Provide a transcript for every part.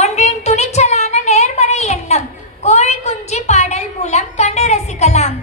ஒன்றின் துணிச்சலான நேர்மறை எண்ணம் கோழி குஞ்சு பாடல் மூலம் கண்டு ரசிக்கலாம்.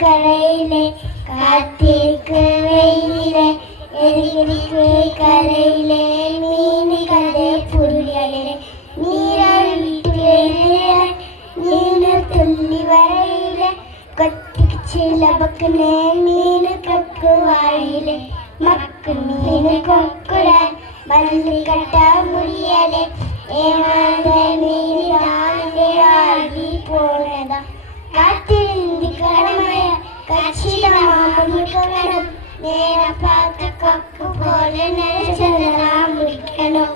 கரையிலே காத்திருக்கு வெயிலே எரிக்கு கரையிலே மீன் கதை புரியலே நீரிட்டு மீன் துள்ளி வரையிலே கொத்திக்கு சிலபக்குனே மீன் கக்கு வாயிலே மக்கு மீன் கொக்குட மல்லு கட்ட முடியலே ஏமாந்த மீன் தாண்டே ஆடி போனதா காத்திருந்து கடமைய கச்சிதமா முடிக்கணும் நேரம் பார்த்து கொக்கு போல நினைச்சதெல்லாம் முடிக்கணும்.